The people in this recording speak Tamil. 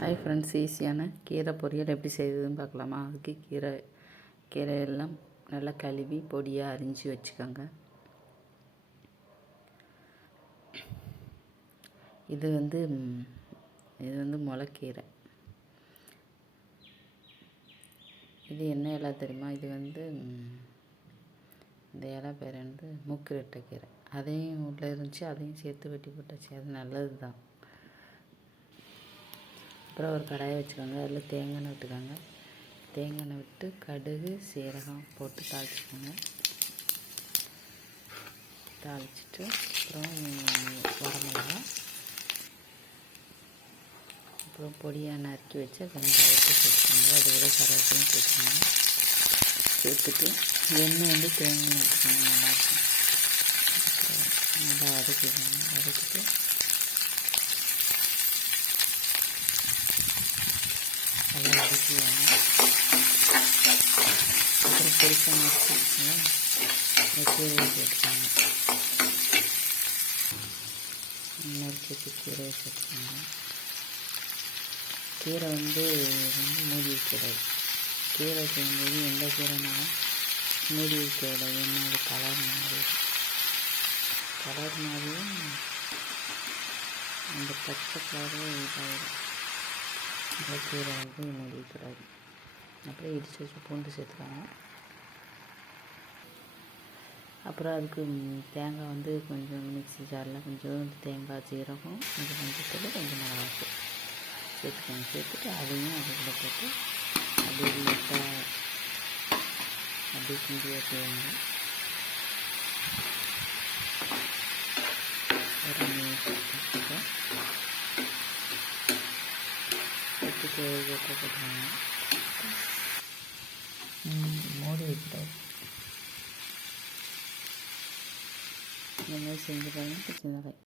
ஹாய் ஃப்ரெண்ட்ஸ், ஈஸியான கீரை பொரியல் எப்படி செய்யுதுன்னு பார்க்கலாமா? அதுக்கு கீரையெல்லாம் நல்லா கழுவி பொடியாக அரிஞ்சு வச்சுக்கோங்க. இது வந்து முளைக்கீரை. இது என்ன இலை தெரியுமா? இது இந்த இலை பேர் மூக்குரெட்டை கீரை. அதையும் உள்ளே இருந்துச்சு, அதையும் சேர்த்து வெட்டி போட்டாச்சு. அது நல்லது தான். அப்புறம் ஒரு கடாயை வச்சுக்கோங்க. அதில் தேங்காய் எண்ணெய் விட்டுக்கோங்க. தேங்காய் எண்ணெய் விட்டு கடுகு சீரகம் போட்டு தாளிச்சுக்கோங்க. தாளிச்சிட்டு அப்புறம் வரமிளகா, அப்புறம் பொடியாக நறுக்கி வச்ச வெங்காயத்தை சேர்த்துக்கோங்க. அது கூட கருவேப்பிலையும் சேர்த்துக்கோங்க. சேர்த்துட்டு எண்ணெய் தேங்காய் எண்ணெய் ஊற்றிக்கோங்க. நல்லாயிருக்கும். நல்லா வதக்கிக்கோங்க. வதக்கிட்டு நல்லா வதக்குவாங்க. அப்புறம் பெருசாக நறுக்கி கீரையை சேர்த்துக்கோங்க. நறுக்கி வச்சு கீரையை சேர்த்துக்கோங்க. கீரை மூடி வைக்கூடாது. கீரை செய்யும்போது எந்த கீரைனாலும் மூடி வைக்கூடாது. என்ன அது கலர் மாதிரியும் அந்த பச்சை கலரே இதாகிடும். இந்த கீரை மூடி வைக்கூடாது. அப்புறம் இடித்து வச்சு பூண்டு சேர்த்துக்கோங்க. அப்புறம் அதுக்கு தேங்காய் கொஞ்சம் மிக்ஸி ஜாரில் கொஞ்சம் தேங்காய் சீரகம் கொஞ்சம் மஞ்சத்தூள் கொஞ்சம் மிளகாத்தூள் சேர்த்துக்கோங்க. சேர்த்துட்டு அதையும் அதுக்குள்ளே போட்டு அப்படியே நீட்டாக அப்படியே கிண்டி வைக்கோங்க. ஒரு நிமிஷம் போட்டுக்கோங்க. மூடி வைக்கூடாது. இந்த மாதிரி செஞ்சு பாருங்கள்.